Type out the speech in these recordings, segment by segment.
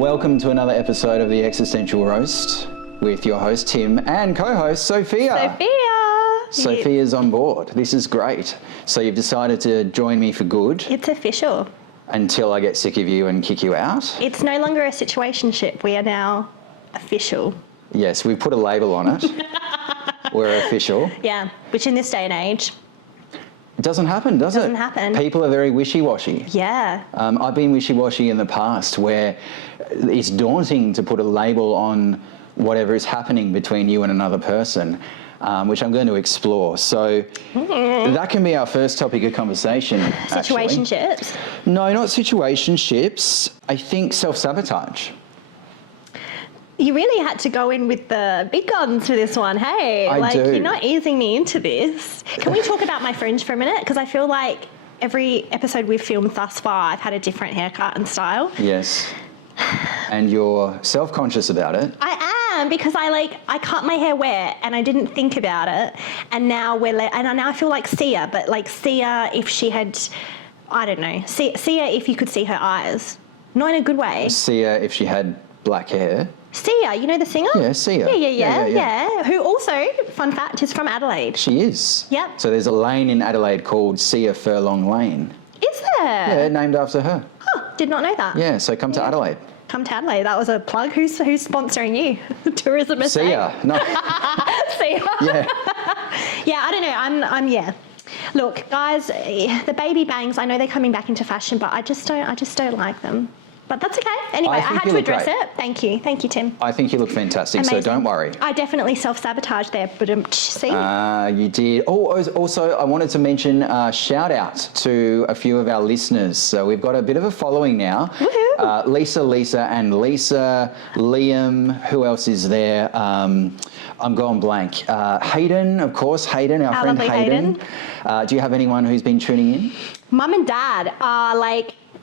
Welcome to another episode of the Existential Roast with your host Tim and co-host Sophia. Sophia's on board. This is great. So you've decided to join me for good. It's official. Until I get sick of you and kick you out. It's no longer a situationship. We are now official. Yes, we've put a label on it. We're official. Yeah, which in this day and age... It doesn't happen, does it? Doesn't happen. People are very wishy-washy. Yeah. I've been wishy-washy in the past where it's daunting to put a label on whatever is happening between you and another person, which I'm going to explore. So that can be our first topic of conversation, Situationships? No, not situationships. I think self-sabotage. You really had to go in with the big guns for this one, hey? I do. You're not easing me into this. Can we talk about my fringe for a minute? Because I feel like every episode we've filmed thus far, I've had a different haircut and style. Yes. And you're self-conscious about it. I am, because I cut my hair wet and I didn't think about it, and now now I feel like Sia, but like Sia if she had, I don't know, Sia if you could see her eyes, not in a good way. Sia if she had black hair. Sia, you know the singer? Yeah, Sia. Yeah. Who also, fun fact, is from Adelaide. She is. Yep. So there's a lane in Adelaide called Sia Furlong Lane. Is there? Yeah, named after her. Oh, did not know that. Yeah, so come to Adelaide. Come to Adelaide. That was a plug. Who's sponsoring you? Tourism estate. Sia. No. Sia. Yeah. Yeah, I don't know. I'm yeah. Look, guys, the baby bangs, I know they're coming back into fashion, but I just don't like them. But that's okay. Anyway, I had to address it. Thank you, Tim. I think you look fantastic, Amazing. so don't worry. I definitely self-sabotaged there, but see? You did. Oh, also, I wanted to mention shout out to a few of our listeners. So we've got a bit of a following now. Woohoo! Lisa, Liam, who else is there? I'm going blank. Hayden, of course, our friend lovely Hayden. Do you have anyone who's been tuning in? Mum and Dad are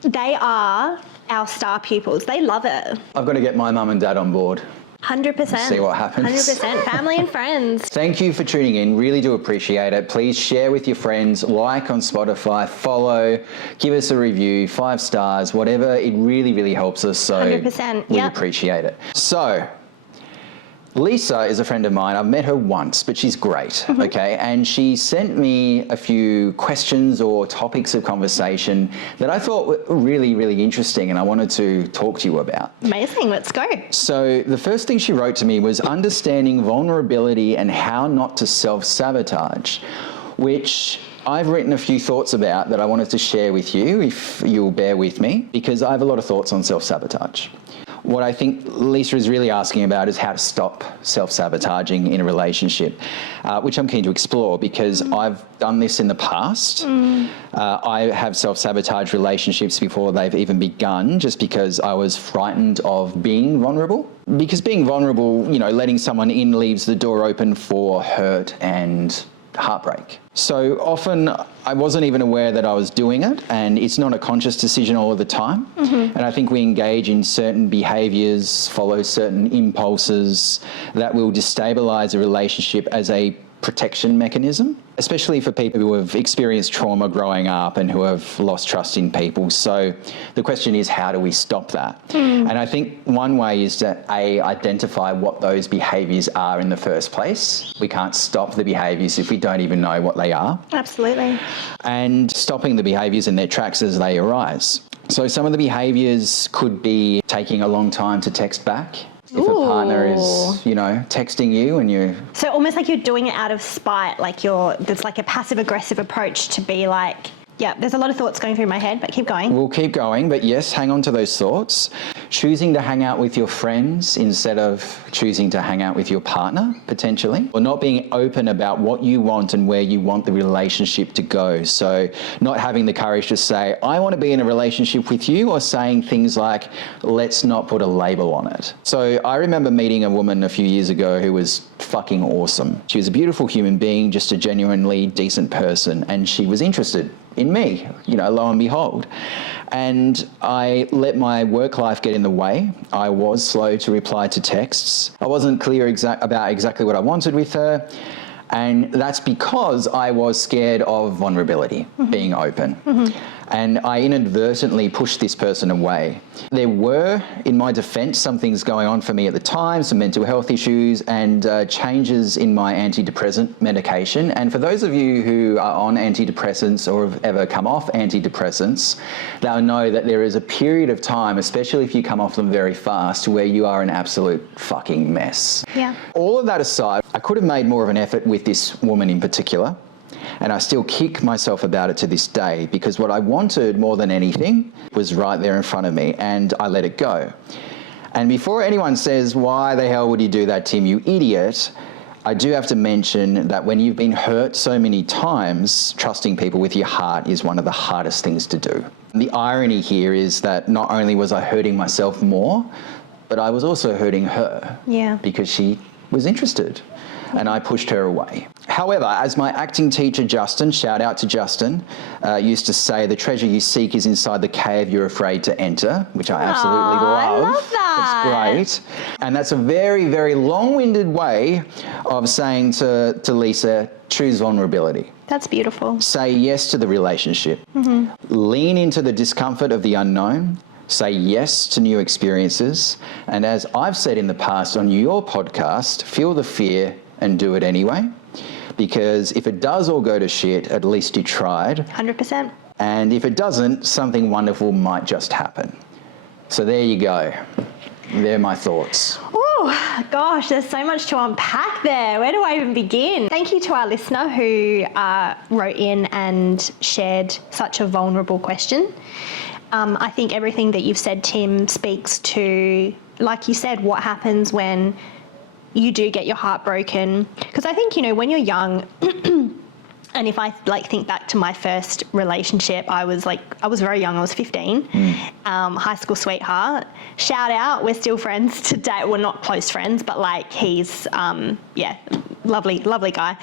they are our star pupils. They love it. I've got to get my mum and dad on board. 100%. See what happens. 100%. Family and friends. Thank you for tuning in. Really do appreciate it. Please share with your friends, like on Spotify, follow, give us a review, 5 stars, whatever. It really, really helps us. So 100%. We appreciate it. So Lisa is a friend of mine. I've met her once, but she's great, okay? And she sent me a few questions or topics of conversation that I thought were really, really interesting and I wanted to talk to you about. Amazing, let's go. So the first thing she wrote to me was understanding vulnerability and how not to self-sabotage, which I've written a few thoughts about that I wanted to share with you, if you'll bear with me, because I have a lot of thoughts on self-sabotage. What I think Lisa is really asking about is how to stop self-sabotaging in a relationship, which I'm keen to explore because I've done this in the past. I have self-sabotage relationships before they've even begun just because I was frightened of being vulnerable. Because being vulnerable, letting someone in leaves the door open for hurt and heartbreak. So often I wasn't even aware that I was doing it, and it's not a conscious decision all of the time. And I think we engage in certain behaviours, follow certain impulses that will destabilise a relationship as a protection mechanism, especially for people who have experienced trauma growing up and who have lost trust in people. So the question is, how do we stop that? And I think one way is to identify what those behaviours are in the first place. We can't stop the behaviours if we don't even know what they are. Absolutely. And stopping the behaviours in their tracks as they arise. So some of the behaviours could be taking a long time to text back. If a partner is, texting you and you... So almost like you're doing it out of spite, there's like a passive-aggressive approach to be like, yeah, there's a lot of thoughts going through my head, but keep going. We'll keep going, but yes, hang on to those thoughts. Choosing to hang out with your friends instead of choosing to hang out with your partner, potentially. Or not being open about what you want and where you want the relationship to go. So not having the courage to say, I want to be in a relationship with you, or saying things like, let's not put a label on it. So I remember meeting a woman a few years ago who was fucking awesome. She was a beautiful human being, just a genuinely decent person, and she was interested in me, lo and behold. And I let my work life get in the way. I was slow to reply to texts. I wasn't clear about exactly what I wanted with her. And that's because I was scared of vulnerability, being open. and I inadvertently pushed this person away. There were, in my defense, some things going on for me at the time, some mental health issues and changes in my antidepressant medication. And for those of you who are on antidepressants or have ever come off antidepressants, they'll know that there is a period of time, especially if you come off them very fast, where you are an absolute fucking mess. Yeah. All of that aside, I could have made more of an effort with this woman in particular. And I still kick myself about it to this day, because what I wanted more than anything was right there in front of me, and I let it go. And before anyone says, why the hell would you do that, Tim, you idiot, I do have to mention that when you've been hurt so many times, trusting people with your heart is one of the hardest things to do. And the irony here is that not only was I hurting myself more, but I was also hurting her. Yeah. Because she was interested. And I pushed her away. However, as my acting teacher, Justin, shout out to Justin, used to say, the treasure you seek is inside the cave you're afraid to enter, which I absolutely love. I love that. It's great. And that's a very, very long-winded way of saying to Lisa, choose vulnerability. That's beautiful. Say yes to the relationship. Lean into the discomfort of the unknown. Say yes to new experiences. And as I've said in the past on your podcast, feel the fear and do it anyway. Because if it does all go to shit, at least you tried. 100%. And if it doesn't, something wonderful might just happen. So there you go. They're my thoughts. Oh, gosh, there's so much to unpack there. Where do I even begin? Thank you to our listener who wrote in and shared such a vulnerable question. I think everything that you've said, Tim, speaks to, like you said, what happens when you do get your heart broken. Because I think, when you're young, and if I think back to my first relationship, I was very young. I was 15, high school sweetheart. Shout out, we're still friends today. We're not close friends, but he's, lovely guy.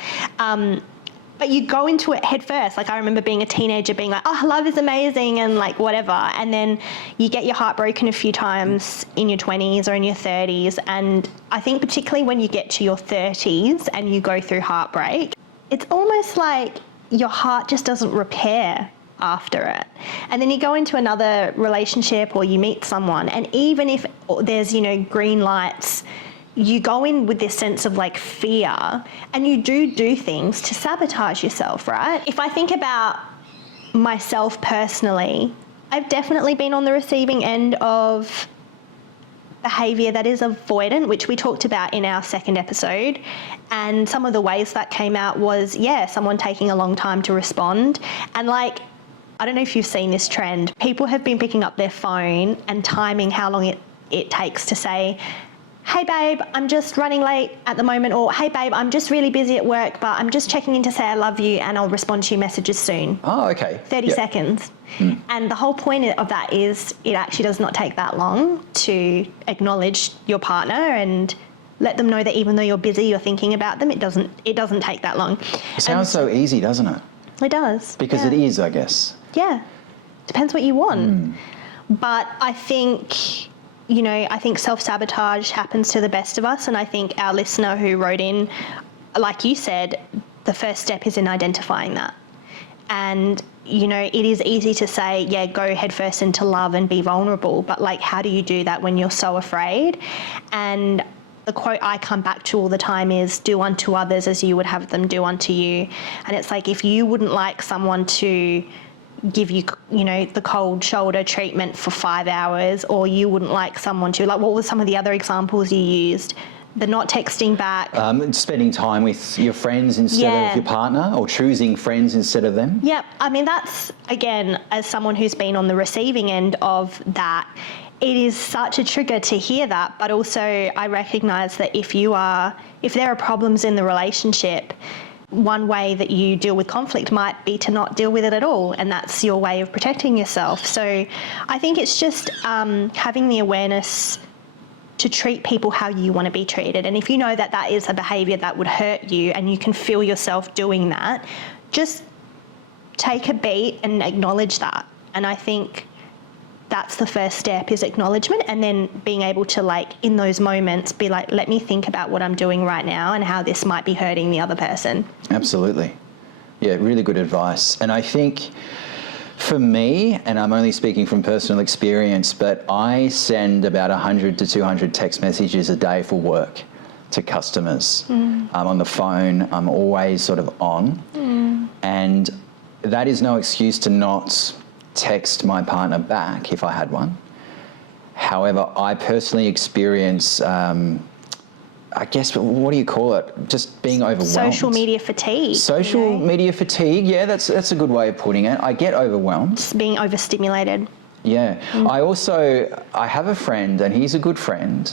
But you go into it head first. I remember being a teenager being like, oh, love is amazing and whatever. And then you get your heart broken a few times in your 20s or in your 30s. And I think particularly when you get to your 30s and you go through heartbreak, it's almost like your heart just doesn't repair after it. And then you go into another relationship or you meet someone. And even if there's, green lights, you go in with this sense of fear and you do things to sabotage yourself, right? If I think about myself personally, I've definitely been on the receiving end of behaviour that is avoidant, which we talked about in our second episode. And some of the ways that came out was, someone taking a long time to respond. And I don't know if you've seen this trend. People have been picking up their phone and timing how long it takes to say, hey babe, I'm just running late at the moment, or hey babe, I'm just really busy at work, but I'm just checking in to say I love you and I'll respond to your messages soon. Oh, okay. 30 seconds. And the whole point of that is it actually does not take that long to acknowledge your partner and let them know that even though you're busy, you're thinking about them. It doesn't take that long. It sounds so easy, doesn't it? It does. Because it is, I guess. Yeah. Depends what you want. But I think self-sabotage happens to the best of us. And I think our listener who wrote in, like you said, the first step is in identifying that. And, it is easy to say, go head first into love and be vulnerable. But how do you do that when you're so afraid? And the quote I come back to all the time is, do unto others as you would have them do unto you. And it's if you wouldn't like someone to give you, the cold shoulder treatment for 5 hours, or you wouldn't like someone to, what were some of the other examples you used? The not texting back. Spending time with your friends instead of your partner, or choosing friends instead of them. Yep. I mean, that's, again, as someone who's been on the receiving end of that, it is such a trigger to hear that. But also I recognise that if there are problems in the relationship, one way that you deal with conflict might be to not deal with it at all, and that's your way of protecting yourself. So I think it's just having the awareness to treat people how you want to be treated. And if you know that that is a behaviour that would hurt you and you can feel yourself doing that, just take a beat and acknowledge that. And I think that's the first step, is acknowledgement, and then being able to, in those moments, be let me think about what I'm doing right now and how this might be hurting the other person. Absolutely. Yeah, really good advice. And I think For me, and I'm only speaking from personal experience, but I send about 100 to 200 text messages a day for work to customers. I'm on the phone, I'm always sort of on. And that is no excuse to not text my partner back if I had one. However, I personally experience, I guess, what do you call it? Just being overwhelmed. Social media fatigue. Social media fatigue, yeah, that's a good way of putting it. I get overwhelmed. Just being overstimulated. Yeah. I have a friend, and he's a good friend,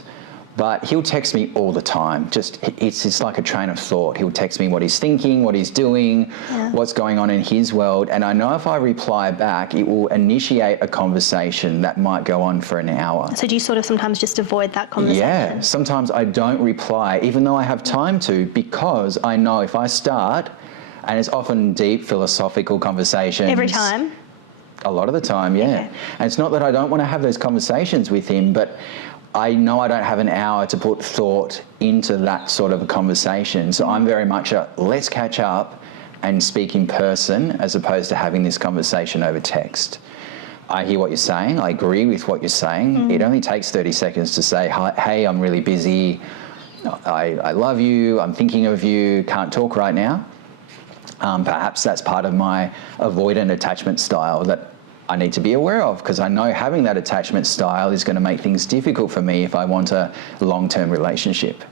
but he'll text me all the time. It's like a train of thought. He'll text me what he's thinking, what he's doing, what's going on in his world. And I know if I reply back, it will initiate a conversation that might go on for an hour. So do you sort of sometimes just avoid that conversation? Yeah. Sometimes I don't reply, even though I have time to, because I know if I start, and it's often deep philosophical conversations. Every time? A lot of the time, yeah. Okay. And it's not that I don't want to have those conversations with him, but I know I don't have an hour to put thought into that sort of a conversation. So I'm very much let's catch up and speak in person as opposed to having this conversation over text. I hear what you're saying. I agree with what you're saying. It only takes 30 seconds to say, hey, I'm really busy. I love you. I'm thinking of you. Can't talk right now. Perhaps that's part of my avoidant attachment style that I need to be aware of, because I know having that attachment style is going to make things difficult for me if I want a long-term relationship.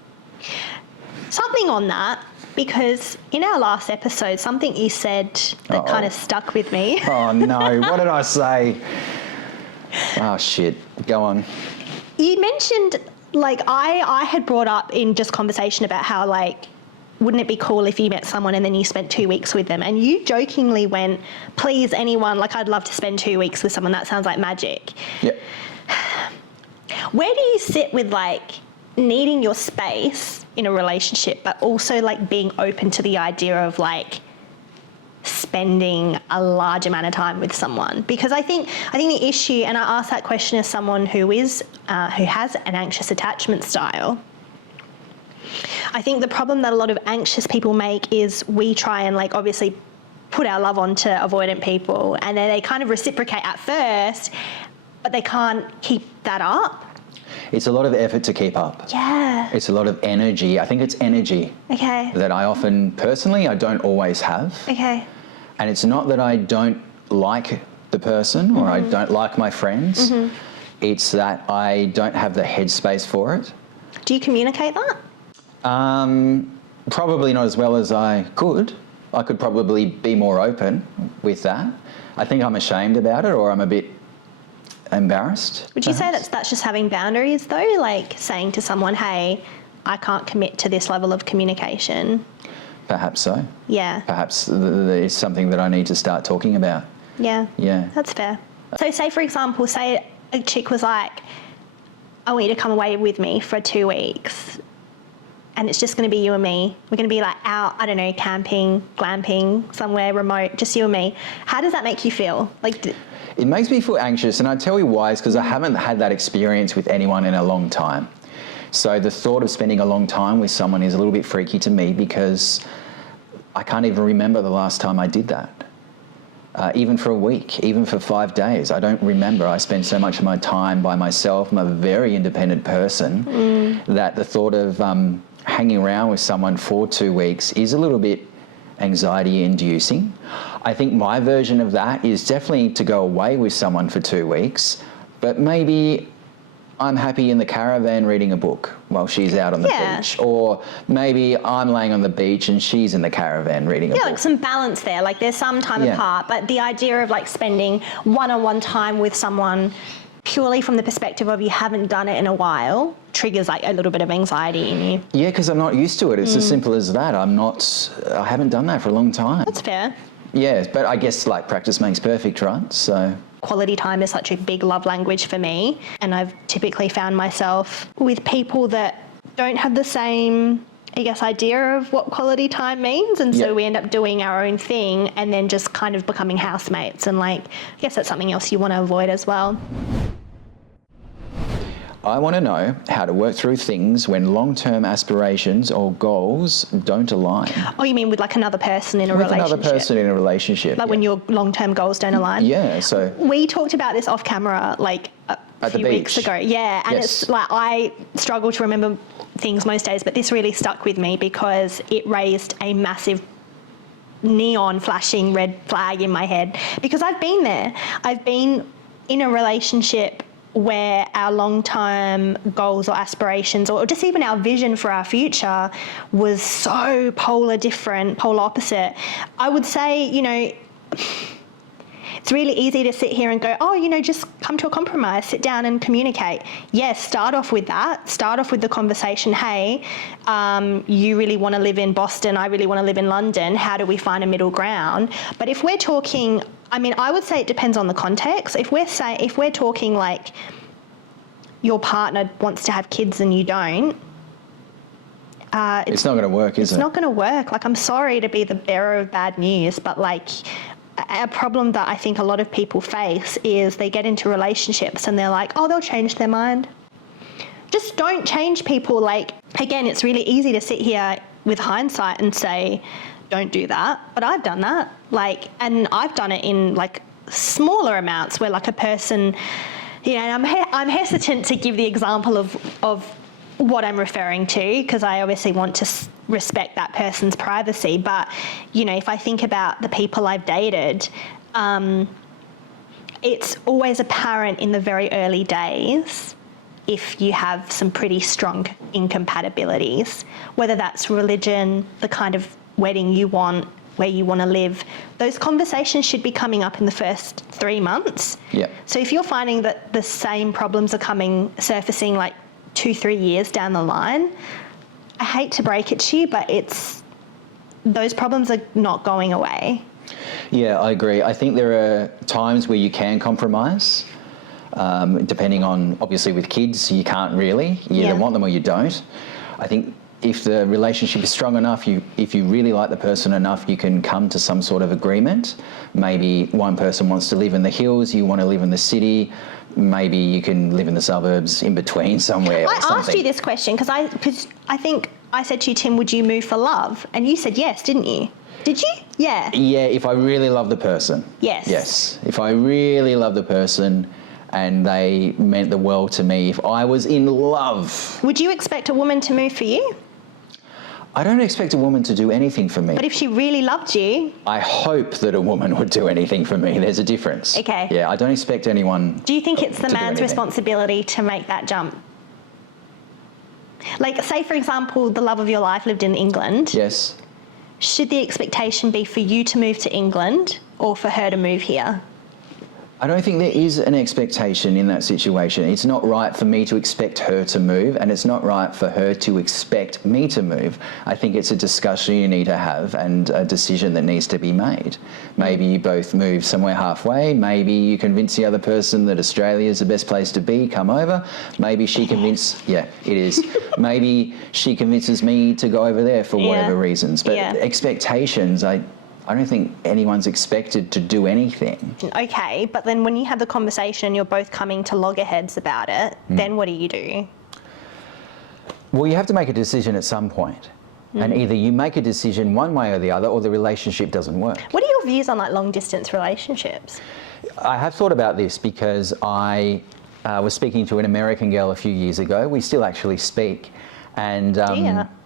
Something on that, because in our last episode, something you said that kind of stuck with me. Oh no, what did I say? Oh shit, go on. You mentioned, like, I had brought up in just conversation about how, like, wouldn't it be cool if you met someone and then you spent 2 weeks with them? And you jokingly went, please, anyone, like, I'd love to spend 2 weeks with someone. That sounds like magic. Yeah. Where do you sit with, like, needing your space in a relationship, but also, like, being open to the idea of, like, spending a large amount of time with someone? Because I think the issue, and I ask that question as someone who has an anxious attachment style, I think the problem that a lot of anxious people make is we try and, like, obviously put our love onto avoidant people, and then they kind of reciprocate at first, but they can't keep that up. It's a lot of effort to keep up. Yeah. It's a lot of energy. I think it's energy that I often, personally, I don't always have. Okay. And it's not that I don't like the person or I don't like my friends. It's that I don't have the headspace for it. Do you communicate that? Probably not as well as I could. I could probably be more open with that. I think I'm ashamed about it, or I'm a bit embarrassed. Would you say that's just having boundaries, though? Like saying to someone, hey, I can't commit to this level of communication? Perhaps so. Yeah. Perhaps it's something that I need to start talking about. Yeah. Yeah. That's fair. So say, for example, say a chick was like, I want you to come away with me for 2 weeks, and it's just going to be you and me. We're going to be, like, out, I don't know, camping, glamping, somewhere remote, just you and me. How does that make you feel? Like, it makes me feel anxious, and I tell you why, is because I haven't had that experience with anyone in a long time. So the thought of spending a long time with someone is a little bit freaky to me, because I can't even remember the last time I did that. Even for a week, even for 5 days, I don't remember. I spend so much of my time by myself. I'm a very independent person that the thought of hanging around with someone for 2 weeks is a little bit anxiety inducing. I think my version of that is definitely to go away with someone for 2 weeks, but maybe I'm happy in the caravan reading a book while she's out on the beach. Or maybe I'm laying on the beach and she's in the caravan reading a book. Yeah, like some balance there. Like there's some time apart, but the idea of, like, spending one-on-one time with someone purely from the perspective of you haven't done it in a while triggers, like, a little bit of anxiety in you. Yeah, because I'm not used to it. It's as simple as that. I haven't done that for a long time. That's fair. Yeah, but I guess, like, practice makes perfect, right? So quality time is such a big love language for me, and I've typically found myself with people that don't have the same, I guess, idea of what quality time means, and so we end up doing our own thing and then just kind of becoming housemates, and, like, I guess that's something else you want to avoid as well. I want to know how to work through things when long-term aspirations or goals don't align. Oh, you mean with like another person in a relationship? With another person in a relationship. Like when your long-term goals don't align? Yeah, so... We talked about this off camera like a few weeks ago. Yeah, and it's like I struggle to remember things most days, but this really stuck with me because it raised a massive neon flashing red flag in my head because I've been there. I've been in a relationship where our long-term goals or aspirations or just even our vision for our future was so polar opposite. I would say, you know, it's really easy to sit here and go, oh, you know, just come to a compromise, sit down and communicate. Yes, start off with that. Start off with the conversation, hey, you really want to live in Boston, I really want to live in London. How do we find a middle ground? But if we're talking, I mean, I would say it depends on the context. If we're talking like your partner wants to have kids and you don't, it's not going to work, is it? It's not going to work. Like, I'm sorry to be the bearer of bad news, but like a problem that I think a lot of people face is they get into relationships and they're like, oh, they'll change their mind. Just don't change people. Like, again, it's really easy to sit here with hindsight and say, don't do that. But I've done that. Like, and I've done it in like smaller amounts where like a person, you know, and I'm hesitant to give the example of what I'm referring to because I obviously want to respect that person's privacy. But, you know, if I think about the people I've dated, it's always apparent in the very early days if you have some pretty strong incompatibilities, whether that's religion, the kind of wedding you want, where you want to live. Those conversations should be coming up in the first 3 months. Yeah. So if you're finding that the same problems are surfacing like 2-3 years down the line, I hate to break it to you, but those problems are not going away. Yeah, I agree. I think there are times where you can compromise, depending on, obviously with kids, you can't really. You either want them or you don't. I think if the relationship is strong enough, if you really like the person enough, you can come to some sort of agreement. Maybe one person wants to live in the hills, you want to live in the city. Maybe you can live in the suburbs in between somewhere. I asked you this question because I think I said to you, Tim, would you move for love? And you said yes, didn't you? Did you? Yeah. Yeah, if I really love the person. Yes. Yes. If I really love the person and they meant the world to me, if I was in love. Would you expect a woman to move for you? I don't expect a woman to do anything for me. But if she really loved you... I hope that a woman would do anything for me. There's a difference. Okay. Yeah, I don't expect anyone... Do you think it's the man's responsibility to make that jump? Like, say, for example, the love of your life lived in England. Yes. Should the expectation be for you to move to England or for her to move here? I don't think there is an expectation in that situation. It's not right for me to expect her to move, and it's not right for her to expect me to move. I think it's a discussion you need to have and a decision that needs to be made. Maybe you both move somewhere halfway. Maybe you convince the other person that Australia is the best place to be, come over. Maybe she Maybe she convinces me to go over there for whatever reasons. But expectations, I don't think anyone's expected to do anything. Okay, but then when you have the conversation and you're both coming to loggerheads about it, then what do you do? Well, you have to make a decision at some point. And either you make a decision one way or the other, or the relationship doesn't work. What are your views on like long distance relationships? I have thought about this because I was speaking to an American girl a few years ago. We still actually speak. And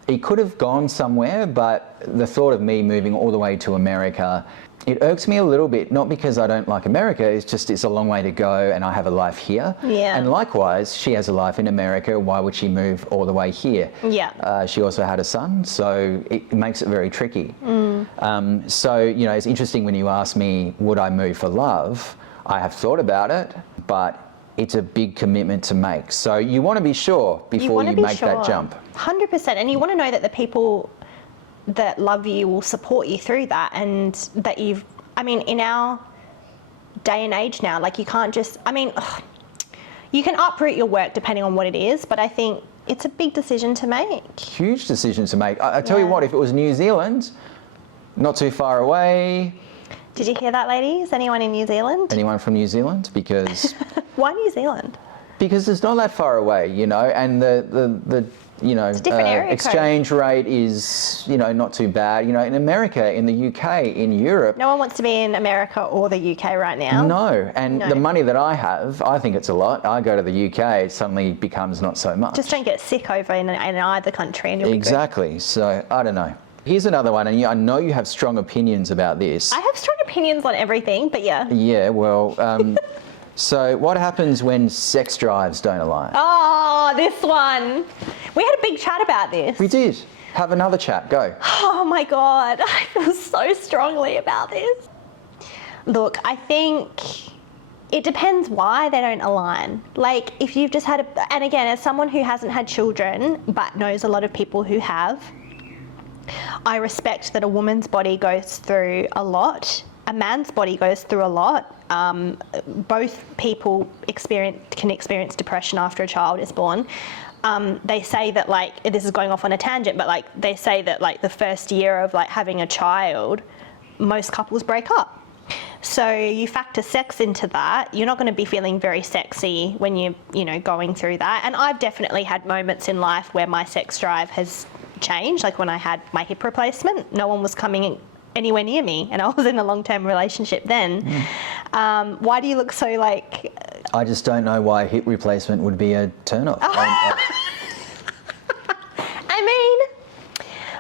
it could have gone somewhere, but the thought of me moving all the way to America, it irks me a little bit, not because I don't like America, it's just it's a long way to go and I have a life here. Yeah. And likewise, she has a life in America, why would she move all the way here? Yeah. She also had a son, so it makes it very tricky. So, you know, it's interesting when you ask me, would I move for love? I have thought about it, but it's a big commitment to make. So you want to be sure before you make that jump. 100%. And you want to know that the people that love you will support you through that, and that in our day and age now, like you can't just, you can uproot your work depending on what it is, but I think it's a big decision to make. Huge decision to make. I tell you what, if it was New Zealand, not too far away. Did you hear that, ladies? Anyone in New Zealand? Anyone from New Zealand? Because... Why New Zealand? because it's not that far away, you know, and the a different area code. exchange rate is, you know, not too bad. You know, in America, in the UK, in Europe. No one wants to be in America or the UK right now. No, and the money that I have, I think it's a lot. I go to the UK, it suddenly becomes not so much. Just don't get sick over in either country and you'll be good. Exactly. So, I don't know. Here's another one, and I know you have strong opinions about this. I have strong opinions on everything, but yeah. Yeah, well, so what happens when sex drives don't align? Oh, this one. We had a big chat about this. We did. Have another chat. Go. Oh my God, I feel so strongly about this. Look, I think it depends why they don't align. Like if you've just had and again, as someone who hasn't had children but knows a lot of people who have, I respect that a woman's body goes through a lot. A man's body goes through a lot. Both people can experience depression after a child is born. They say that, like, this is going off on a tangent, but like they say that like the first year of like having a child, most couples break up. So you factor sex into that, you're not going to be feeling very sexy when you're, you know, going through that. And I've definitely had moments in life where my sex drive has changed, like when I had my hip replacement, no one was coming anywhere near me and I was in a long-term relationship then. Why do you look so like... I just don't know why hip replacement would be a turn-off. I mean,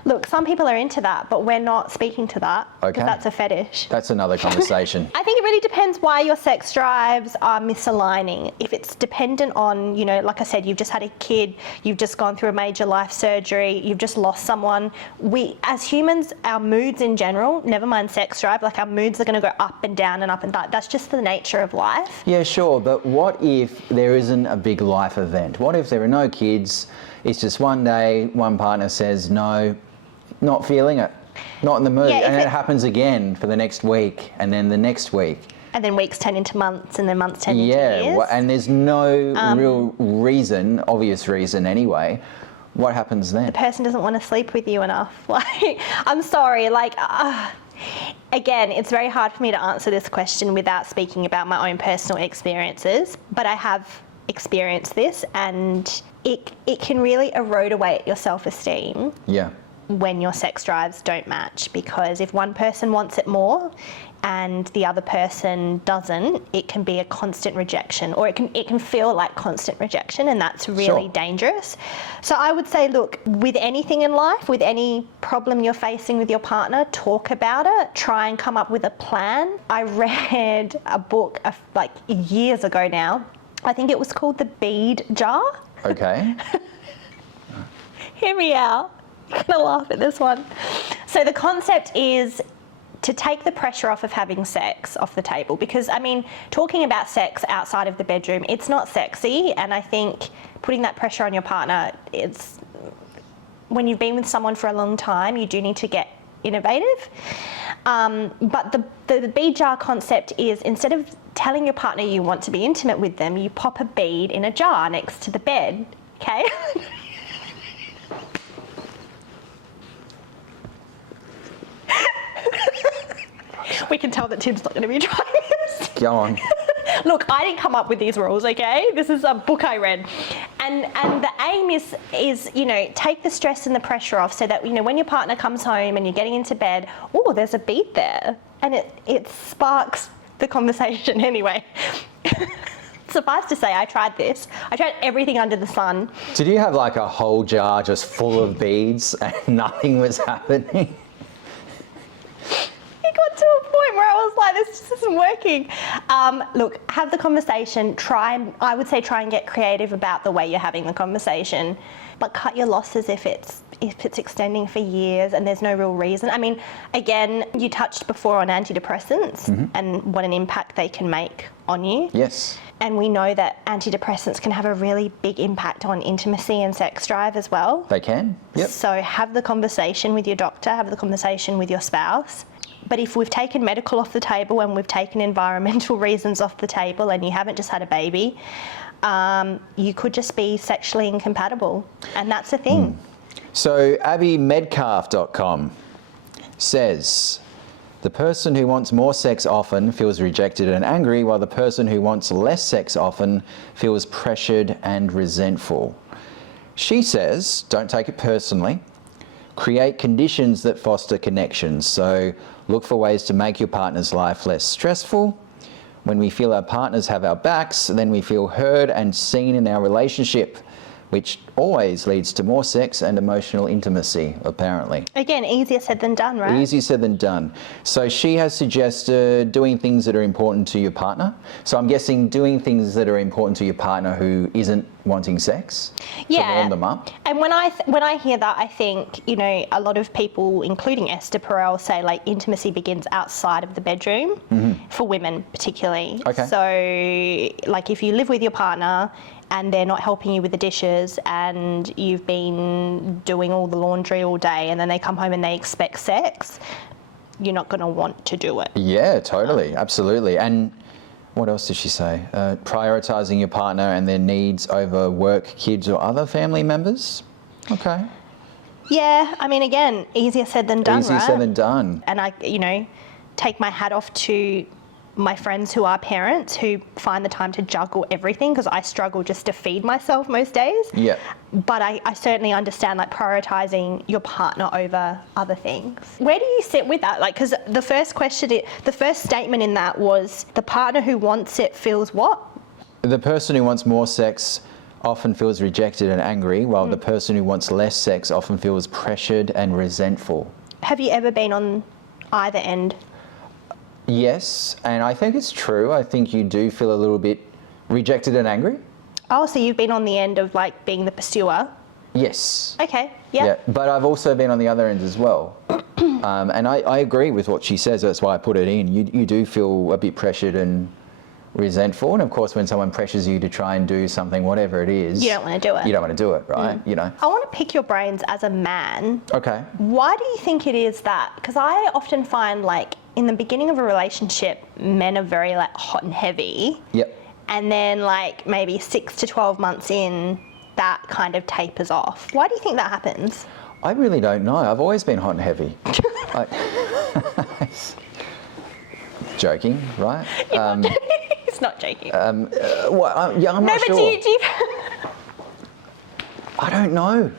look, some people are into that, but we're not speaking to that because that's a fetish. That's another conversation. I think it really depends why your sex drives are misaligning. If it's dependent on, you know, like I said, you've just had a kid, you've just gone through a major life surgery, you've just lost someone. We, as humans, our moods in general, never mind sex drive, like our moods are going to go up and down and up and down. That's just the nature of life. Yeah, sure, but what if there isn't a big life event? What if there are no kids, it's just one day, one partner says, no, not feeling it, not in the mood, and it happens again for the next week, and then the next week. And then weeks turn into months, and then months turn into years. Yeah, and there's no real reason, obvious reason anyway. What happens then? The person doesn't want to sleep with you enough. Like, I'm sorry, like, again, it's very hard for me to answer this question without speaking about my own personal experiences, but I have experienced this, and it can really erode away at your self-esteem. Yeah. When your sex drives don't match, because if one person wants it more and the other person doesn't, it can be a constant rejection, or it can feel like constant rejection, and that's really dangerous. So I would say, look, with anything in life, with any problem you're facing with your partner, talk about it, try and come up with a plan. I read a book like years ago now. I think it was called The Bead Jar. Okay. Hear me out. I'm gonna laugh at this one. So the concept is to take the pressure off of having sex off the table, because I mean, talking about sex outside of the bedroom, it's not sexy, and I think putting that pressure on your partner, it's when you've been with someone for a long time, you do need to get innovative. But the bead jar concept is, instead of telling your partner you want to be intimate with them, you pop a bead in a jar next to the bed, okay? We can tell that Tim's not going to be trying this. Go on. Look, I didn't come up with these rules, okay? This is a book I read. And the aim is, you know, take the stress and the pressure off, so that, you know, when your partner comes home and you're getting into bed, oh, there's a bead there. And it sparks the conversation anyway. Suffice to say, I tried this. I tried everything under the sun. Did you have like a whole jar just full of beads and nothing was happening? Got to a point where I was like, this just isn't working. Look, have the conversation. I would say try and get creative about the way you're having the conversation, but cut your losses if it's extending for years and there's no real reason. I mean, again, you touched before on antidepressants and what an impact they can make on you. Yes. And we know that antidepressants can have a really big impact on intimacy and sex drive as well. They can, yep. So have the conversation with your doctor, have the conversation with your spouse. But if we've taken medical off the table and we've taken environmental reasons off the table, and you haven't just had a baby, you could just be sexually incompatible. And that's the thing. So AbbyMedcalf.com says, The person who wants more sex often feels rejected and angry, while the person who wants less sex often feels pressured and resentful. She says, don't take it personally. Create conditions that foster connections. So look for ways to make your partner's life less stressful. When we feel our partners have our backs, then we feel heard and seen in our relationship, which always leads to more sex and emotional intimacy, apparently. Again, easier said than done, right? Easier said than done. So she has suggested doing things that are important to your partner. So I'm guessing doing things that are important to your partner who isn't wanting sex to warm them up. And when I hear that, I think, you know, a lot of people, including Esther Perel, say like intimacy begins outside of the bedroom, for women particularly. Okay. So like if you live with your partner and they're not helping you with the dishes and you've been doing all the laundry all day and then they come home and they expect sex, you're not going to want to do it. Yeah, totally. Absolutely. And what else did she say? Prioritising your partner and their needs over work, kids or other family members? Okay. Yeah, I mean, again, easier said than done, Easier right? said than done. And I, you know, take my hat off to my friends who are parents who find the time to juggle everything, because I struggle just to feed myself most days. Yeah. But I certainly understand like prioritising your partner over other things. Where do you sit with that? Like, because the first statement in that was the partner who wants it feels what? The person who wants more sex often feels rejected and angry, while the person who wants less sex often feels pressured and resentful. Have you ever been on either end? Yes, and I think it's true. I think you do feel a little bit rejected and angry. Oh, so you've been on the end of like being the pursuer? Yes. Okay, yeah. Yeah, but I've also been on the other end as well. And I agree with what she says. That's why I put it in. You do feel a bit pressured and resentful. And of course, when someone pressures you to try and do something, whatever it is, You don't want to do it. you don't want to do it, right? You know. I want to pick your brains as a man. Okay. Why do you think it is that? Because I often find like in the beginning of a relationship, men are very like hot and heavy. Yep. And then like maybe 6 to 12 months in, that kind of tapers off. Why do you think that happens? I really don't know. I've always been hot and heavy. Joking, right? It's not joking. Yeah, I'm not sure. Do you I don't know.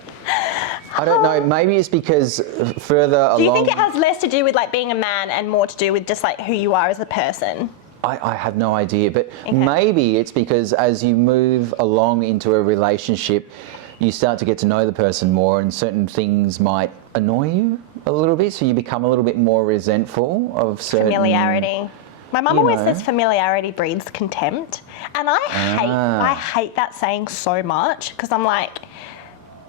I don't know. Maybe it's because further along... Do you think it has less to do with like being a man and more to do with just like who you are as a person? I have no idea, but maybe it's because as you move along into a relationship, you start to get to know the person more, and certain things might annoy you a little bit, so you become a little bit more resentful of certain... Familiarity. My mum always says familiarity breeds contempt, and I hate that saying so much, because I'm like...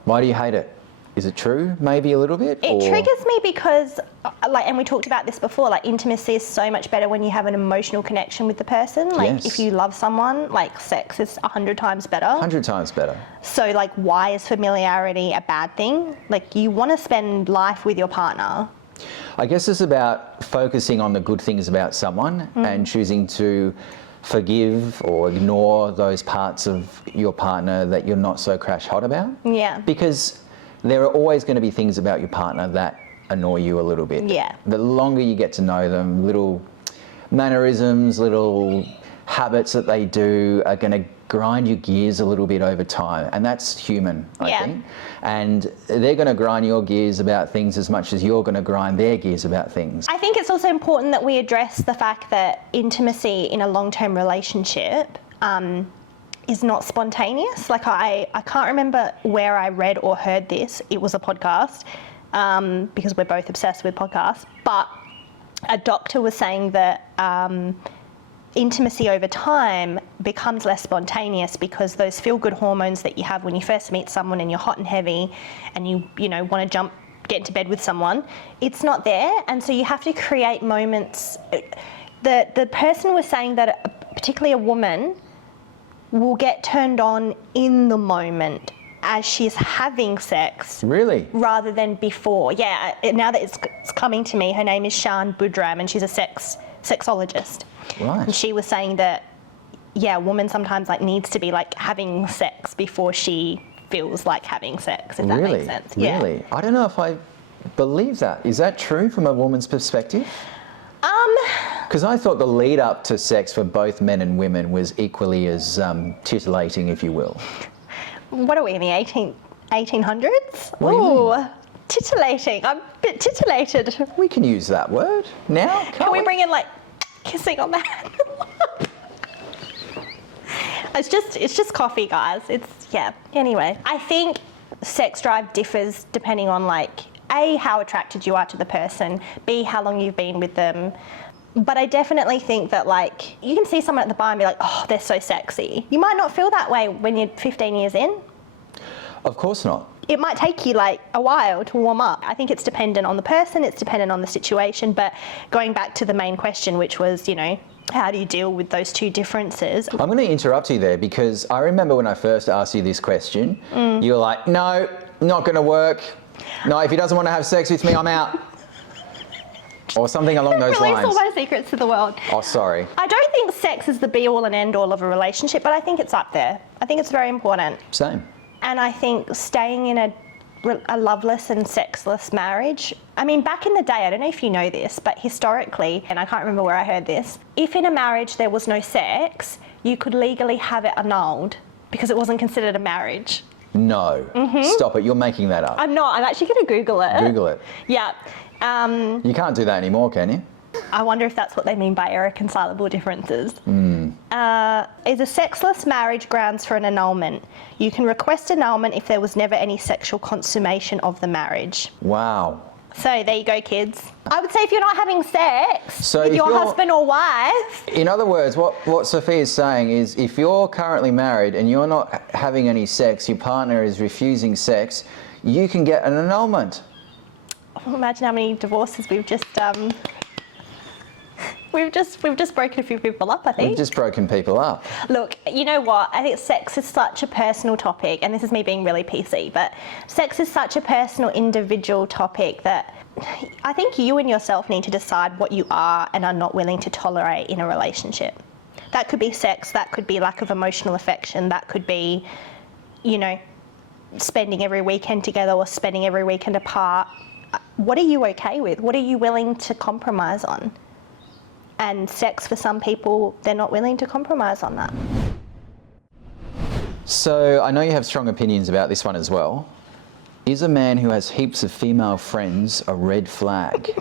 Why do you hate it? Is it true? Maybe a little bit? It triggers me because, like, and we talked about this before, like intimacy is so much better when you have an emotional connection with the person. Like if you love someone, like sex is 100 times better. 100 times better. So like, why is familiarity a bad thing? Like you want to spend life with your partner. I guess it's about focusing on the good things about someone and choosing to forgive or ignore those parts of your partner that you're not so crash hot about. Yeah. Because there are always going to be things about your partner that annoy you a little bit. Yeah. The longer you get to know them, little mannerisms, little habits that they do are going to grind your gears a little bit over time. And that's human, I think. And they're going to grind your gears about things as much as you're going to grind their gears about things. I think it's also important that we address the fact that intimacy in a long-term relationship is not spontaneous. Like I can't remember where I read or heard this. It was a podcast because we're both obsessed with podcasts. But a doctor was saying that intimacy over time becomes less spontaneous because those feel-good hormones that you have when you first meet someone and you're hot and heavy and you know want to get into bed with someone, it's not there, and so you have to create moments. The person was saying that particularly a woman will get turned on in the moment as she's having sex. Really? Rather than before. Yeah, now that it's coming to me, her name is Shan Budram and she's a sexologist. Right. And she was saying that, yeah, a woman sometimes like needs to be like having sex before she feels like having sex, if that makes sense. Really? I don't know if I believe that. Is that true from a woman's perspective? Because I thought the lead up to sex for both men and women was equally as titillating, if you will. What are we in the 1800s? What do you mean? Titillating. I'm a bit titillated. We can use that word now. Can we bring in like kissing on that? It's just coffee, guys. Anyway, I think sex drive differs depending on like A, how attracted you are to the person, B, how long you've been with them. But I definitely think that like you can see someone at the bar and be like, oh, they're so sexy. You might not feel that way when you're 15 years in. Of course not. It might take you like a while to warm up. I think it's dependent on the person, it's dependent on the situation, but going back to the main question, which was, how do you deal with those two differences? I'm going to interrupt you there because I remember when I first asked you this question, you were like, no, not going to work. No, if he doesn't want to have sex with me, I'm out. Or something along those lines. Release all my secrets to the world. Oh, sorry. I don't think sex is the be-all and end-all of a relationship, but I think it's up there. I think it's very important. Same. And I think staying in a loveless and sexless marriage, I mean, back in the day, I don't know if you know this, but historically, and I can't remember where I heard this, if in a marriage there was no sex, you could legally have it annulled because it wasn't considered a marriage. No. Stop it. You're making that up. I'm not. I'm actually going to Google it. Google it. Yeah. You can't do that anymore, can you? I wonder if that's what they mean by irreconcilable differences. Is a sexless marriage grounds for an annulment? You can request annulment if there was never any sexual consummation of the marriage. Wow. So there you go, kids. I would say if you're not having sex with your you're- husband or wife. In other words, what Sophia is saying is if you're currently married and you're not having any sex, your partner is refusing sex, you can get an annulment. Imagine how many divorces we've just we've just broken a few people up, I think. We've just broken people up. Look, you know what? I think sex is such a personal topic, and this is me being really PC, but sex is such a personal, individual topic that I think you and yourself need to decide what you are and are not willing to tolerate in a relationship. That could be sex, that could be lack of emotional affection, that could be, spending every weekend together or spending every weekend apart. What are you okay with? What are you willing to compromise on? And sex, for some people, they're not willing to compromise on that. So I know you have strong opinions about this one as well. Is a man who has heaps of female friends a red flag?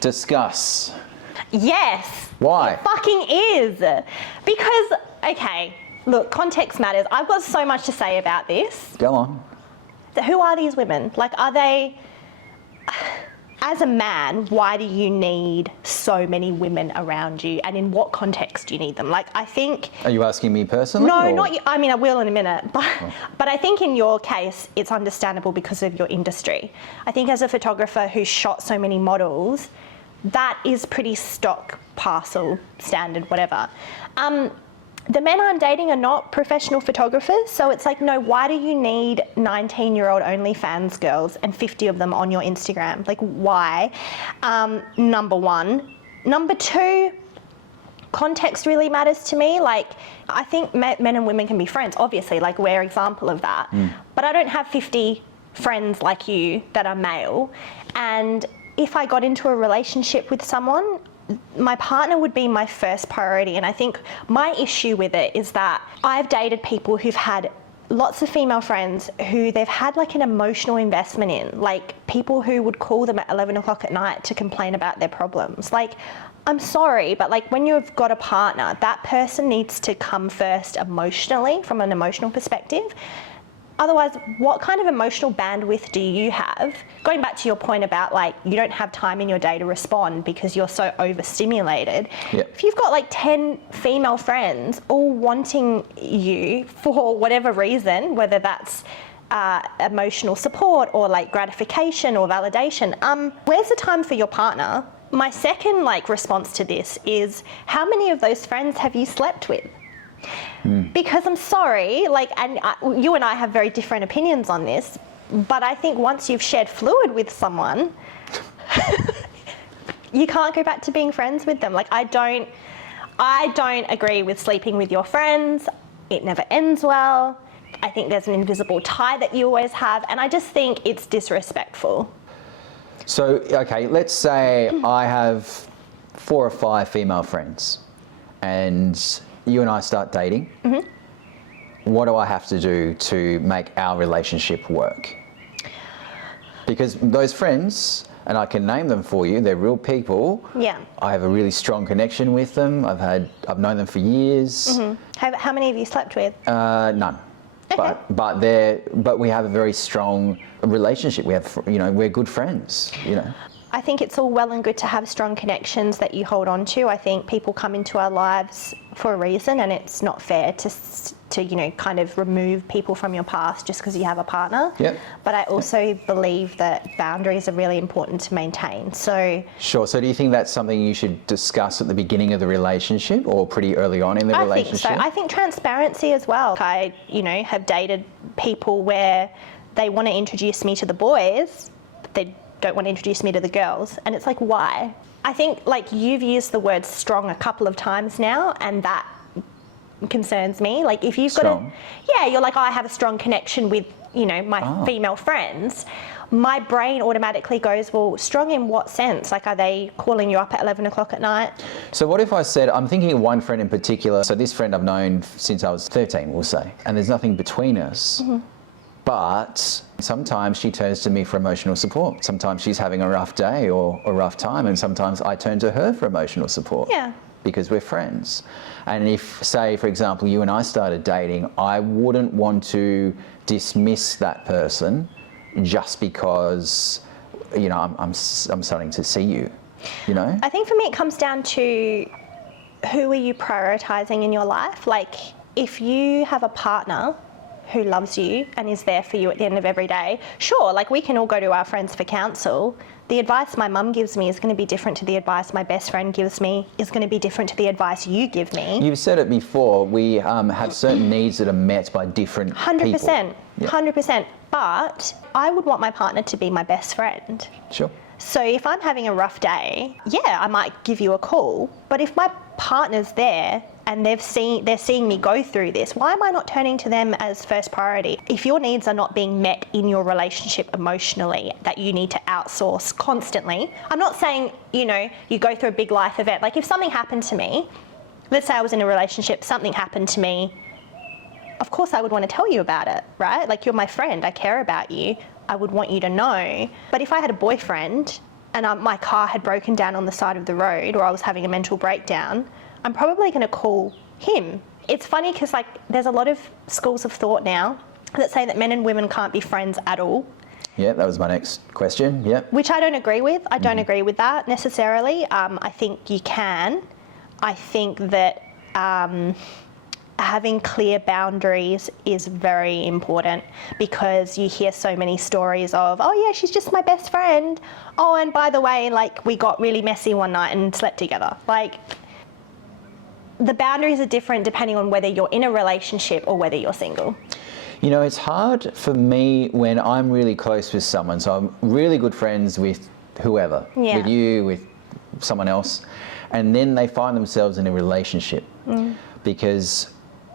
Discuss. Yes. Why? It fucking is. Because, okay, look, context matters. I've got so much to say about this. Go on. Who are these women? Like, are they... As a man, why do you need so many women around you, and in what context do you need them? Like, I think... Are you asking me personally? No, or? not you. I mean, I will in a minute. But I think in your case, it's understandable because of your industry. I think as a photographer who's shot so many models, that is pretty stock, parcel, standard, whatever. The men I'm dating are not professional photographers, so it's like, no, why do you need 19-year-old OnlyFans girls and 50 of them on your Instagram? Like, why? Number one. Number two, context really matters to me. Like, I think men and women can be friends, obviously, like we're an example of that. But I don't have 50 friends like you that are male. And if I got into a relationship with someone, my partner would be my first priority. And I think my issue with it is that I've dated people who've had lots of female friends who they've had like an emotional investment in, like people who would call them at 11 o'clock at night to complain about their problems. Like, I'm sorry, but like when you've got a partner, that person needs to come first emotionally, from an emotional perspective. Otherwise, what kind of emotional bandwidth do you have? Going back to your point about like, you don't have time in your day to respond because you're so overstimulated. Yep. If you've got like 10 female friends all wanting you for whatever reason, whether that's emotional support or like gratification or validation, where's the time for your partner? My second like response to this is, how many of those friends have you slept with? Because I'm sorry, like, and you and I have very different opinions on this, but I think once you've shared fluid with someone, you can't go back to being friends with them. Like, I don't agree with sleeping with your friends. It never ends well. I think there's an invisible tie that you always have, and I just think it's disrespectful. So, okay, let's say I have 4 or 5 female friends and you and I start dating. What do I have to do to make our relationship work? Because those friends, and I can name them for you, they're real people. Yeah. I have a really strong connection with them. I've known them for years. How many have you slept with? None. Okay. But we have a very strong relationship. We have, we're good friends, I think it's all well and good to have strong connections that you hold on to. I think people come into our lives for a reason, and it's not fair to kind of remove people from your past just because you have a partner. Yep. But I also believe that boundaries are really important to maintain. So Sure. So do you think that's something you should discuss at the beginning of the relationship or pretty early on in the relationship? I think so. I think transparency as well. I, have dated people where they want to introduce me to the boys, but they don't want to introduce me to the girls. And it's like, why? I think you've used the word strong a couple of times now, and that concerns me. Like if you've got you're like, I have a strong connection with, my female friends. My brain automatically goes, well, strong in what sense? Like, are they calling you up at 11 o'clock at night? So what if I said, I'm thinking of one friend in particular. So this friend I've known since I was 13, we'll say, and there's nothing between us. But sometimes she turns to me for emotional support. Sometimes she's having a rough day or a rough time, and sometimes I turn to her for emotional support. Yeah. Because we're friends. And if, say, for example, you and I started dating, I wouldn't want to dismiss that person just because, I'm starting to see you, I think for me it comes down to who are you prioritizing in your life? Like, if you have a partner who loves you and is there for you at the end of every day, sure, we can all go to our friends for counsel. The advice my mum gives me is going to be different to the advice my best friend gives me, is going to be different to the advice you give me. You've said it before, we have certain needs that are met by different 100%, people. 100%. But I would want my partner to be my best friend. Sure. So if I'm having a rough day, I might give you a call. But if my partner's there and they're seeing me go through this, why am I not turning to them as first priority? If your needs are not being met in your relationship emotionally, that you need to outsource constantly, I'm not saying, you go through a big life event. Like if something happened to me, let's say I was in a relationship, something happened to me, of course I would want to tell you about it, right? Like, you're my friend, I care about you, I would want you to know. But if I had a boyfriend and my car had broken down on the side of the road, or I was having a mental breakdown, I'm probably going to call him. It's funny because there's a lot of schools of thought now that say that men and women can't be friends at all. Yeah, that was my next question. Yeah. Which I don't agree with. I don't agree with that necessarily. I think you can. I think that having clear boundaries is very important, because you hear so many stories of, oh yeah, she's just my best friend. Oh, and by the way, we got really messy one night and slept together. The boundaries are different depending on whether you're in a relationship or whether you're single. It's hard for me when I'm really close with someone. So I'm really good friends with whoever, with you, with someone else, and then they find themselves in a relationship. Because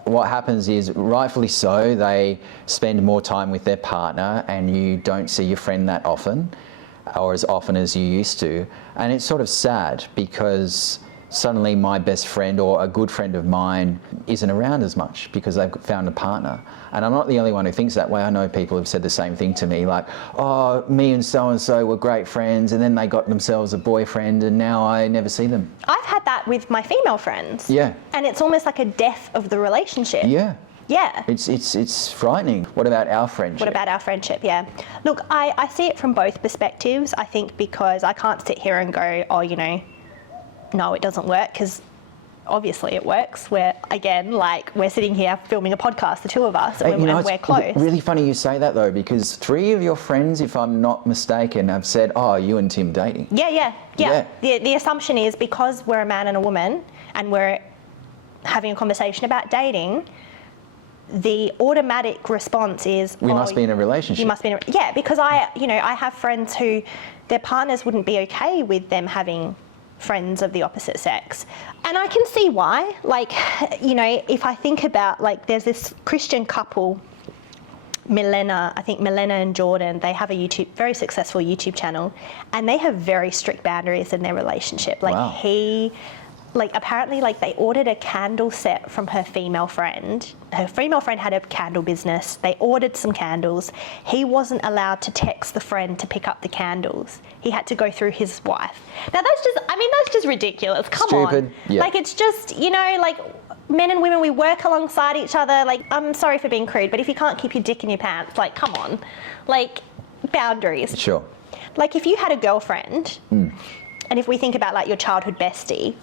what happens is, rightfully so, they spend more time with their partner and you don't see your friend that often, or as often as you used to. And it's sort of sad, because suddenly my best friend or a good friend of mine isn't around as much because they've found a partner. And I'm not the only one who thinks that way. I know people have said the same thing to me, like, oh, me and so-and-so were great friends and then they got themselves a boyfriend and now I never see them. I've had that with my female friends. Yeah. And it's almost like a death of the relationship. Yeah. Yeah. It's frightening. What about our friendship? What about our friendship? Yeah. Look, I see it from both perspectives. I think because I can't sit here and go, oh, no, it doesn't work, because obviously it works. We're sitting here filming a podcast, the two of us, and we're close. It's really funny you say that though, because 3 of your friends, if I'm not mistaken, have said, oh, you and Tim dating. Yeah. The assumption is, because we're a man and a woman and we're having a conversation about dating, the automatic response is, we must be in a relationship. You must be in a, because I have friends who their partners wouldn't be okay with them having friends of the opposite sex. And I can see why. If I think about, there's this Christian couple Milena, I think Milena and Jordan, they have a very successful YouTube channel, and they have very strict boundaries in their relationship. Like Wow. Apparently, like, they ordered a candle set from her female friend. Her female friend had a candle business. They ordered some candles. He wasn't allowed to text the friend to pick up the candles. He had to go through his wife. Now that's just ridiculous. Come Stupid. on. Yeah. Like, it's just, like, men and women, we work alongside each other. Like, I'm sorry for being crude, but if you can't keep your dick in your pants, like, come on. Like, boundaries. Sure. Like, if you had a girlfriend, and if we think about, like, your childhood bestie,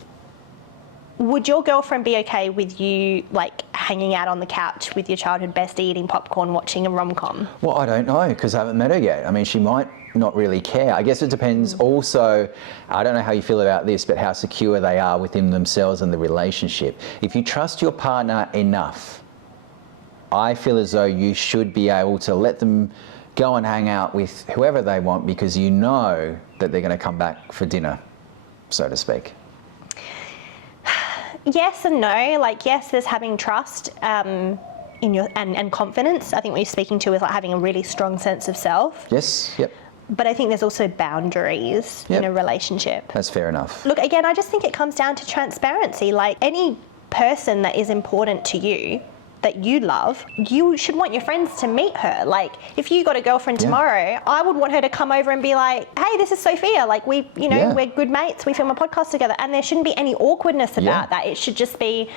would your girlfriend be okay with you, like, hanging out on the couch with your childhood bestie, eating popcorn, watching a rom-com? Well, I don't know, because I haven't met her yet. I mean, she might not really care. I guess it depends also, I don't know how you feel about this, but how secure they are within themselves and the relationship. If you trust your partner enough, I feel as though you should be able to let them go and hang out with whoever they want, because you know that they're going to come back for dinner, so to speak. Yes and no. Like, yes, there's having trust in your and confidence. I think what you're speaking to is, like, having a really strong sense of self. Yes, yep. But I think there's also boundaries in a relationship. That's fair enough. Look, again, I just think it comes down to transparency. Like, any person that is important to you, that you love, you should want your friends to meet her. Like, if you got a girlfriend tomorrow, I would want her to come over and be like, hey, this is Sophia. Like, we're good mates. We film a podcast together. And there shouldn't be any awkwardness about that. It should just be,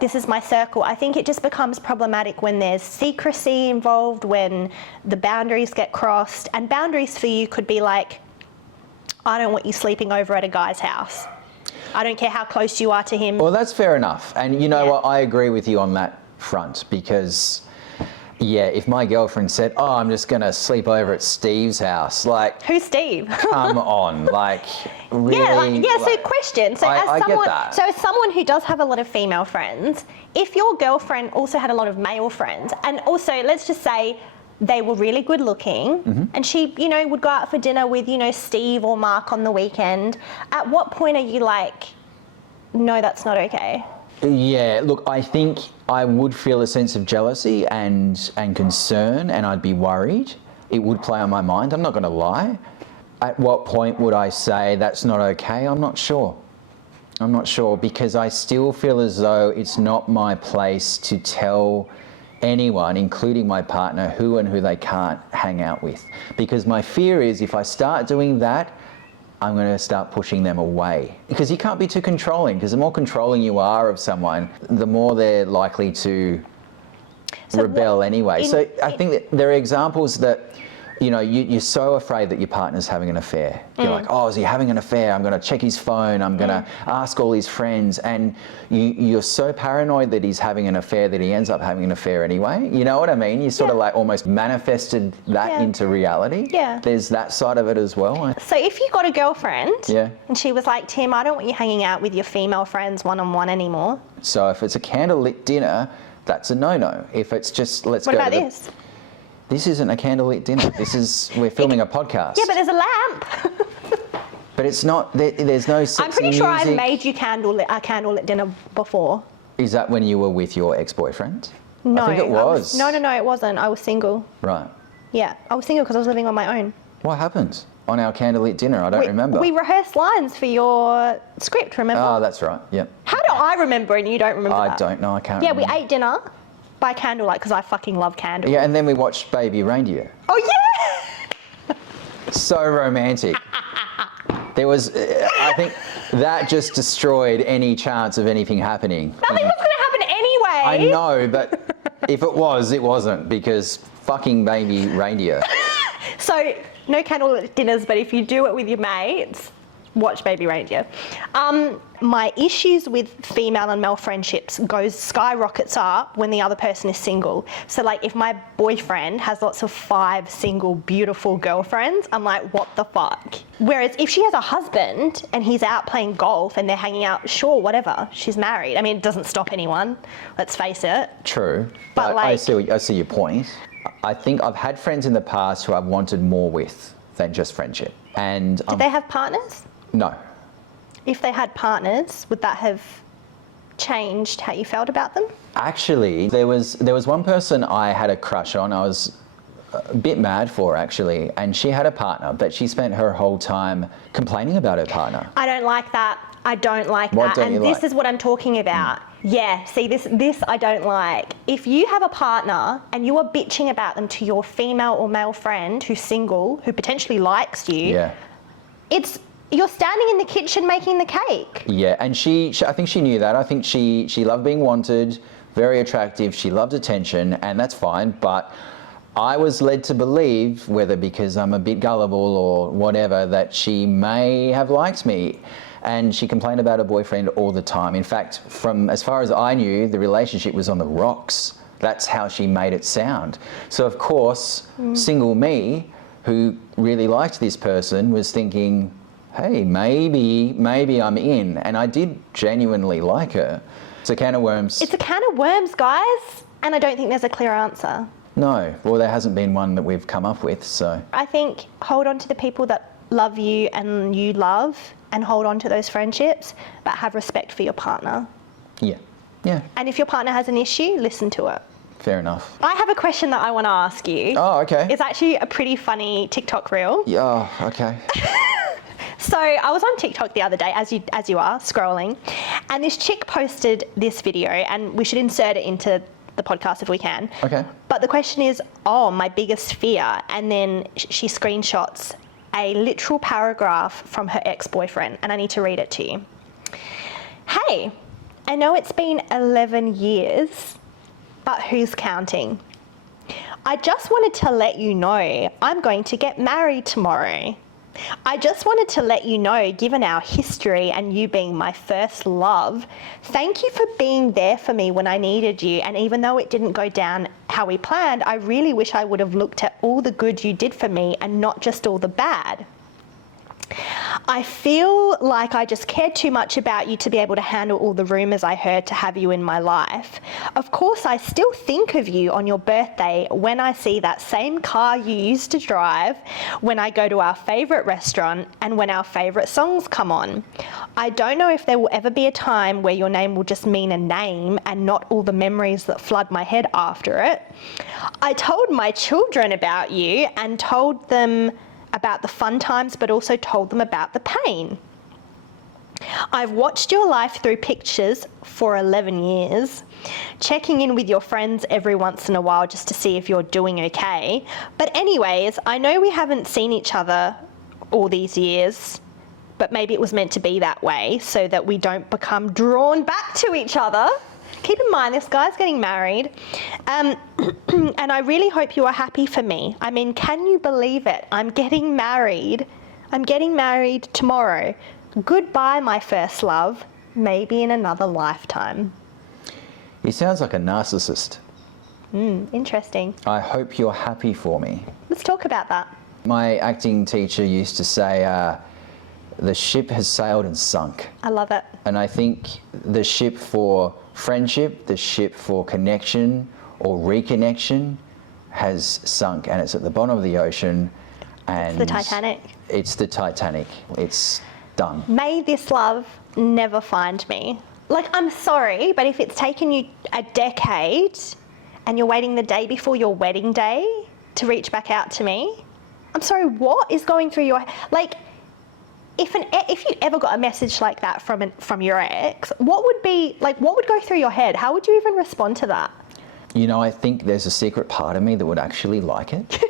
this is my circle. I think it just becomes problematic when there's secrecy involved, when the boundaries get crossed. And boundaries for you could be like, I don't want you sleeping over at a guy's house. I don't care how close you are to him. Well, that's fair enough. And you know what? I agree with you on that front, because if my girlfriend said, oh, I'm just gonna sleep over at Steve's house, like, who's Steve? come on, like, really? So question, so I as someone, get that. so as someone who does have a lot of female friends, if your girlfriend also had a lot of male friends, and also, let's just say they were really good looking, and she, would go out for dinner with, Steve or Mark on the weekend, at what point are you like, no, that's not okay? Yeah, look, I think I would feel a sense of jealousy and concern, and I'd be worried. It would play on my mind, I'm not going to lie. At what point would I say that's not okay? I'm not sure. Because I still feel as though it's not my place to tell anyone, including my partner, who they can't hang out with. Because my fear is, if I start doing that, I'm going to start pushing them away. Because you can't be too controlling, because the more controlling you are of someone, the more they're likely to rebel anyway. So I think that there are examples that, you're so afraid that your partner's having an affair. You're like, oh, is he having an affair? I'm going to check his phone. I'm going to ask all his friends. And you're so paranoid that he's having an affair that he ends up having an affair anyway. You know what I mean? You sort of like almost manifested that into reality. Yeah. There's that side of it as well. So if you got a girlfriend and she was like, Tim, I don't want you hanging out with your female friends one-on-one anymore. So if it's a candlelit dinner, that's a no-no. If it's just, let's go to What about this? This isn't a candlelit dinner. We're filming a podcast. Yeah, but there's a lamp. But it's not, there's no sexy I'm pretty sure music. I've made you a candlelit dinner before. Is that when you were with your ex-boyfriend? No. I think it was. No, it wasn't. I was single. Right. Yeah, I was single because I was living on my own. What happened on our candlelit dinner? I don't remember. We rehearsed lines for your script, remember? Oh, that's right, yeah. How do I remember and you don't remember that? I don't know, I can't Yeah, remember. we ate dinner by candlelight because I fucking love candles. Yeah, and then we watched Baby Reindeer. Oh, yeah! So romantic. There was, I think that just destroyed any chance of anything happening. Nothing was going to happen anyway. I know, but if it was, it wasn't, because fucking Baby Reindeer. So, no candlelit dinners, but if you do it with your mates, watch Baby Reindeer. My issues with female and male friendships skyrockets up when the other person is single. So like if my boyfriend has lots of 5 single beautiful girlfriends, I'm like, what the fuck? Whereas if she has a husband and he's out playing golf and they're hanging out, sure, whatever, she's married. I mean, it doesn't stop anyone, let's face it. True, But I like, see your point. I think I've had friends in the past who I've wanted more with than just friendship. And did they have partners? No. If they had partners, would that have changed how you felt about them? Actually, there was one person I had a crush on. I was a bit mad for, actually, and she had a partner, but she spent her whole time complaining about her partner. I don't like that. I don't like What that. don't you And this like? is what I'm talking about. Yeah, see, this I don't like. If you have a partner and you are bitching about them to your female or male friend who's single, who potentially likes you, Yeah. you're standing in the kitchen making the cake. Yeah, and she I think she knew that. I think she loved being wanted, very attractive. She loved attention, and that's fine. But I was led to believe, whether because I'm a bit gullible or whatever, that she may have liked me. And she complained about her boyfriend all the time. In fact, from as far as I knew, the relationship was on the rocks. That's how she made it sound. So of course, single me, who really liked this person, was thinking, hey, maybe I'm in. And I did genuinely like her. It's a can of worms. It's a can of worms, guys. And I don't think there's a clear answer. No, well, there hasn't been one that we've come up with, so. I think hold on to the people that love you and you love, and hold on to those friendships, but have respect for your partner. Yeah, yeah, And if your partner has an issue, listen to it. fair enough. I have a question that I want to ask you. Oh, okay. It's actually a pretty funny TikTok reel. Yeah, oh, okay. So I was on TikTok the other day, as you are, scrolling, and this chick posted this video, and we should insert it into the podcast if we can. Okay. But the question is, my biggest fear, and then she screenshots a literal paragraph from her ex-boyfriend, and I need to read it to you. Hey, I know it's been 11 years, but who's counting? I just wanted to let you know I'm going to get married tomorrow. I just wanted to let you know, given our history and you being my first love, thank you for being there for me when I needed you. And even though it didn't go down how we planned, I really wish I would have looked at all the good you did for me and not just all the bad. I feel like I just cared too much about you to be able to handle all the rumours I heard to have you in my life. Of course, I still think of you on your birthday when I see that same car you used to drive, when I go to our favourite restaurant, and when our favourite songs come on. I don't know if there will ever be a time where your name will just mean a name and not all the memories that flood my head after it. I told my children about you and told them about the fun times, but also told them about the pain. I've watched your life through pictures for 11 years, checking in with your friends every once in a while just to see if you're doing okay. But anyways, I know we haven't seen each other all these years, but maybe it was meant to be that way so that we don't become drawn back to each other. Keep in mind, this guy's getting married, and I really hope you are happy for me. I mean, can you believe it? I'm getting married. I'm getting married tomorrow. Goodbye, my first love. Maybe in another lifetime. He sounds like a narcissist. Interesting. I hope you're happy for me. Let's talk about that. My acting teacher used to say, the ship has sailed and sunk. I love it. And I think the ship for friendship, the ship for connection or reconnection has sunk, and it's at the bottom of the ocean. And It's the Titanic. It's the Titanic. It's done. May this love never find me. Like, I'm sorry, but if it's taken you a decade and you're waiting the day before your wedding day to reach back out to me, I'm sorry, what is going through your... Like, if you ever got a message like that from your ex, what would go through your head? How would you even respond to that? You know, I think there's a secret part of me that would actually like it,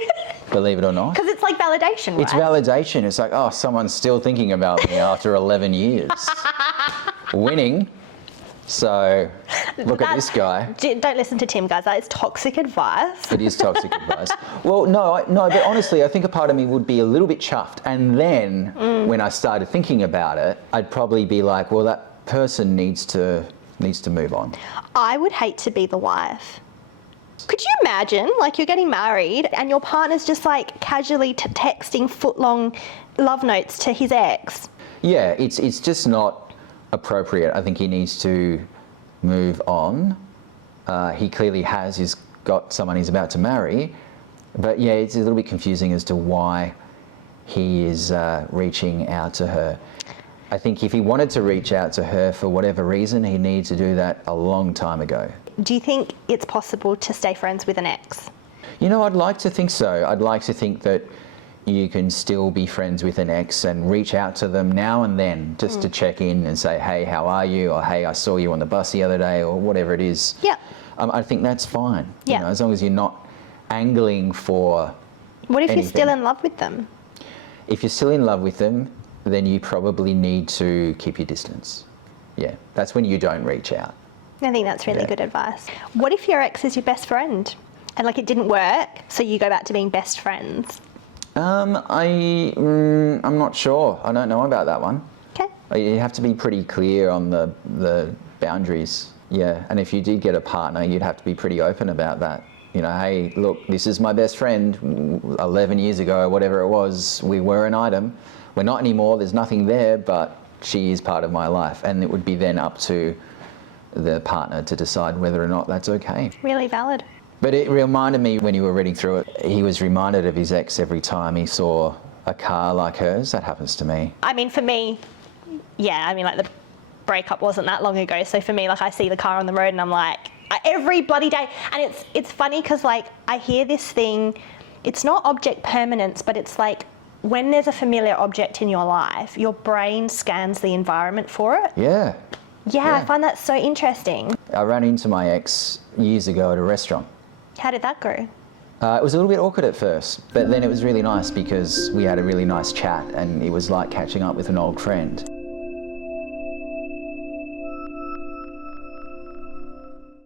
believe it or not. Because it's like validation, right? It's validation. It's like, oh, someone's still thinking about me after 11 years. Winning. So, look at this guy. Don't listen to Tim, guys. That is toxic advice. It is toxic advice. Well, no, but honestly, I think a part of me would be a little bit chuffed. And then when I started thinking about it, I'd probably be like, well, that person needs to move on. I would hate to be the wife. Could you imagine, like, you're getting married and your partner's just like casually texting foot-long love notes to his ex? Yeah, it's just not appropriate. I think he needs to move on. He clearly has. He's got someone he's about to marry. But yeah, it's a little bit confusing as to why he is reaching out to her. I think if he wanted to reach out to her for whatever reason, he needed to do that a long time ago. Do you think it's possible to stay friends with an ex? You know, I'd like to think so. I'd like to think that you can still be friends with an ex and reach out to them now and then just to check in and say, hey, how are you? Or hey, I saw you on the bus the other day, or whatever it is. Yeah. I think that's fine. Yeah. You know, as long as you're not angling for What if anything. you're still in love with them? If you're still in love with them, then you probably need to keep your distance. Yeah, that's when you don't reach out. I think that's really good advice. What if your ex is your best friend and like it didn't work, so you go back to being best friends? I'm not sure. I don't know about that one. Okay. You have to be pretty clear on the boundaries. Yeah, and if you did get a partner, you'd have to be pretty open about that. You know, hey, look, this is my best friend. 11 years ago, whatever it was, we were an item. We're not anymore. There's nothing there, but she is part of my life. And it would be then up to the partner to decide whether or not that's okay. Really valid. But it reminded me when you were reading through it, he was reminded of his ex every time he saw a car like hers. That happens to me. I mean, for me, yeah, I mean, like the breakup wasn't that long ago. So for me, like I see the car on the road and I'm like, every bloody day. And it's funny because like I hear this thing, it's not object permanence, but it's like when there's a familiar object in your life, your brain scans the environment for it. Yeah. Yeah, I find that so interesting. I ran into my ex years ago at a restaurant. How did that go? It was a little bit awkward at first, but then it was really nice because we had a really nice chat and it was like catching up with an old friend.